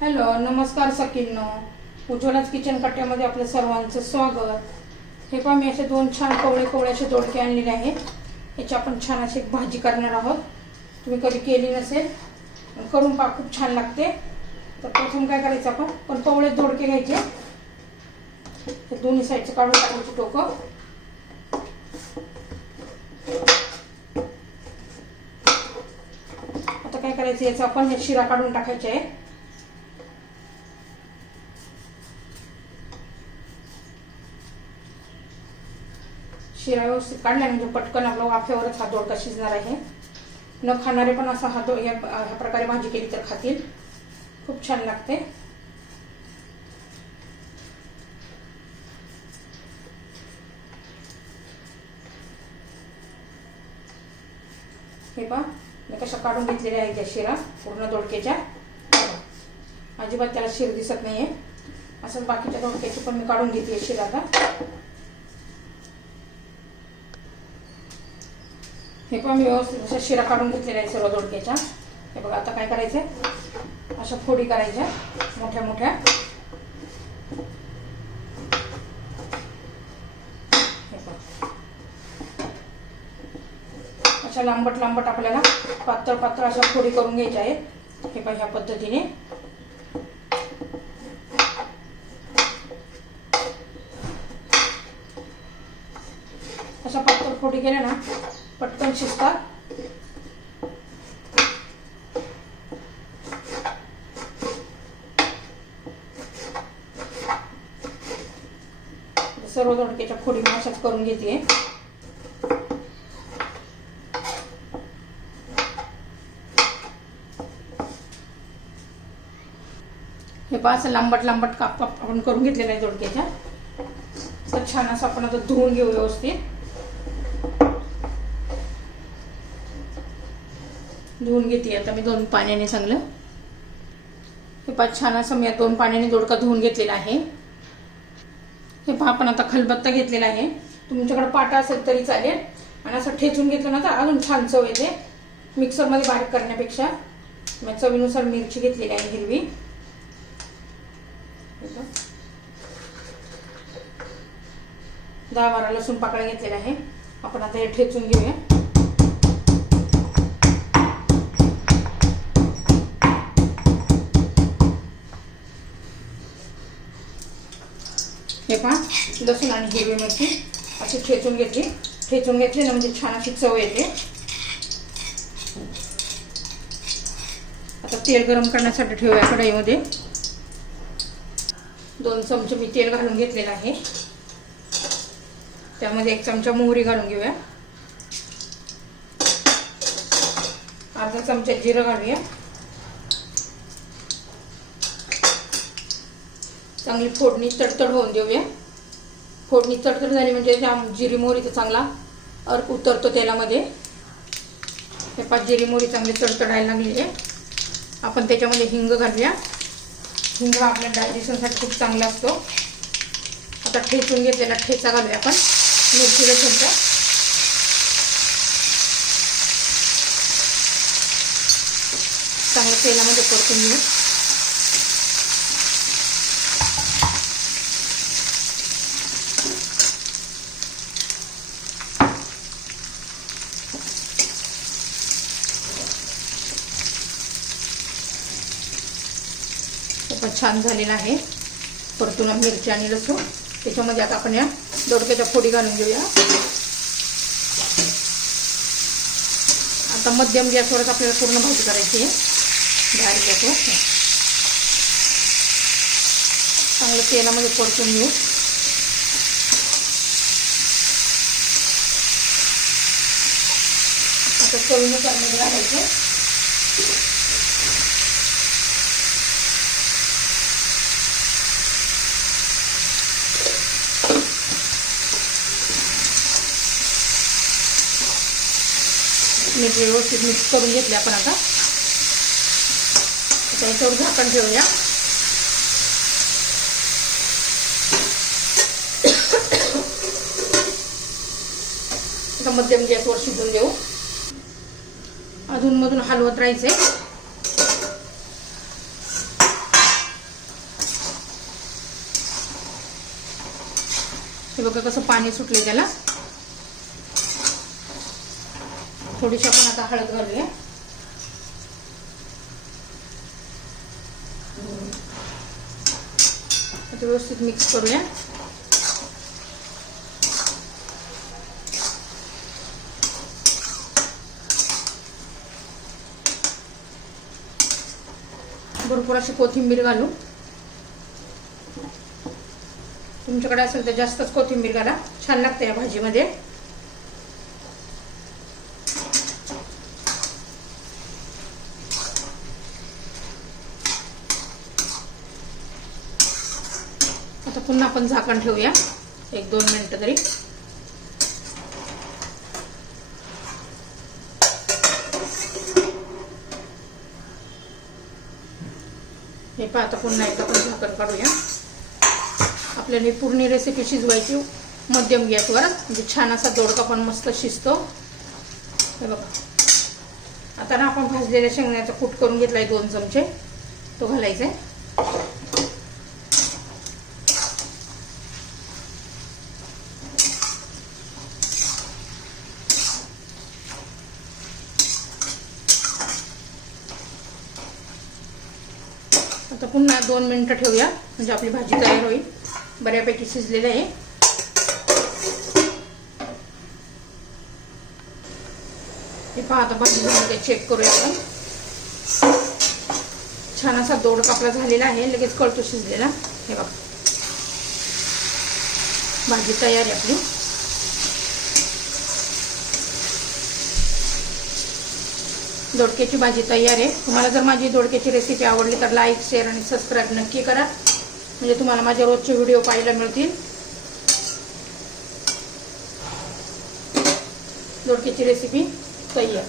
Hello नमस्कार सखींनो. उज्ज्वलाच kitchen कट्ट्यामध्ये आपलं सर्वांचं स्वागत. हे पहा मी असे दोन छान कोवळे कोवळ्याचे दोडके आणलेले आहेत. याची आपण छान अशी एक भाजी करणार आहोत. तुम्ही कधी केली नसेल करून पा खूप छान लागते. तर प्रथम काय करायचं आपण? पण कोवळे दोडके घ्यायचे. दोन्ही साईडचं काढून टाकायचे टोकं आता काय करायचं याचं आपण हे शिरा काढून टाकायचे आहे. शिरा व्यवस्थित काढला म्हणजे पटकन आपला वाफ्यावरच हा दोडका शिजणार आहे. न खाणारे पण असा हा दो या ह्या प्रकारे भाजी केली तर खातील. खूप छान लागते. हे पहा मी कशा काढून घेतलेल्या आहेत त्या शिरा पूर्ण दोडक्याच्या. अजिबात त्याला शिर दिसत नाहीये. असंच बाकीच्या दोडक्याची पण मी काढून घेते शिरा आता. हे पण मी व्यवस्थित अशा शिरा काढून घेतलेल्या आहे सर्व दोडक्याच्या. हे बघा आता काय करायचंय अशा फोडी करायच्या मोठ्या मोठ्या. हे बघा. अशा लांबट लांबट आपल्याला पातळ पातळ अशा फोडी करून घ्यायच्या आहेत. हे पण ह्या पद्धतीने. अशा पातळ फोडी केल्या ना पटकन शिजतात सर्व दोडक्याच्या खोडी मी अशाच करून घेते. हे पहा असं लांबट लांबट काप आपण करून घेतलेलं आहे दोडक्याच्या तर छान असं आपण आता धुवून घेऊ व्यवस्थित. धुवून घेते. आता मी दोन पाण्याने चांगलं. हे पहा छान असं मी दोन पाण्याने दोडका धुवून घेतलेला आहे. हे पहा आपण आता खलबत्ता घेतलेला आहे. तुमच्याकडे पाटा असेल तरी चालेल. आणि असं ठेचून घेतलं ना तर अजून छान चव येते. मिक्सरमध्ये बारीक करण्यापेक्षा. मी चवीनुसार मिरची घेतलेली आहे हिरवी. दहा बारा लसूण पाकळ्या घेतलेल्या आहे. आपण आता हे ठेचून घेऊया. पहा लसूण आणि हिरवी मिरची अशी ठेचून घेतली. ठेचून घेतली ना म्हणजे छान अशी चव येते. आता तेल गरम करण्यासाठी ठेवूया कढईमध्ये. दोन चमचे मी तेल घालून घेतलेलं आहे. त्यामध्ये एक चमचा मोहरी घालून घेऊया. अर्धा चमचा जिरं घालूया. चांगली फोडणी तडतड होऊन देऊया. फोडणी तडतड झाली म्हणजे त्या जिरी मोहरीचा चांगला अर्क उतरतो तेलामध्ये. हे पाच जिरी मोहरी चांगली तडतडायला लागली आहे. आपण त्याच्यामध्ये हिंग घालूया. हिंग हा आपल्या डायजेशनसाठी खूप चांगला असतो. आता ठेचून घेतलेला ठेचा घालूया आपण. मिरची लसूणचा. चांगलं तेलामध्ये परतून घेऊ पण छान झालेला आहे. परतून मिरची आणि लसूण. त्याच्यामध्ये आता आपण या दोडक्याच्या फोडी घालून घेऊया. आता मध्यम गॅसवरच आपल्याला पूर्ण भाजी करायची आहे. बाहेर गॅसवर चांगलं तेलामध्ये परतून घेऊ. आता चवीनुसार मीठ घालायचं. मीठ व्यवस्थित मिक्स करून घेतले आपण आता. त्याच्यावर झाकण ठेवूया. आता मध्यम गॅसवर शिजून देऊ अजून मधून हलवत राहायचे हे बघा कसं पाणी सुटले त्याला. थोडीशी आपण आता हळद घालूया. व्यवस्थित मिक्स करूया. भरपूर अशी कोथिंबीर घालू. तुमच्याकडे असेल तर जास्तच कोथिंबीर घाला. छान लागते या भाजीमध्ये. पुन्हा आपण झाकण ठेवूया. एक दोन मिनटं तरी. हे पहा आता पुन्हा एकदा आपण झाकण काढूया. आपल्याला ही पूर्ण रेसिपी शिजवायची. मध्यम गॅसवर म्हणजे छान असा दोडका पण मस्त शिजतो. हे बघा. आता ना आपण भाजलेल्या शेंगण्याचा कूट करून घेतलाय दोन चमचे. तो घालायचा आहे पुन्हा दोन मिनटं ठेवूया. म्हणजे आपली भाजी तयार होईल. बऱ्यापैकी शिजलेलं आहे. हे पहा आता भाजी झाली चेक करूया आपण. छान असा दोड कापला झालेला आहे. लगेच कळतो शिजलेला. हे बघा. भाजी तयार आहे आपली. दोडक्याची भाजी तयार आहे. तुम्हाला जर माझी दोडक्याची रेसिपी आवडली तर लाईक शेअर आणि सबस्क्राईब नक्की करा. म्हणजे तुम्हाला माझे रोजचे व्हिडिओ पाहायला मिळतील. दोडक्याची रेसिपी तयार.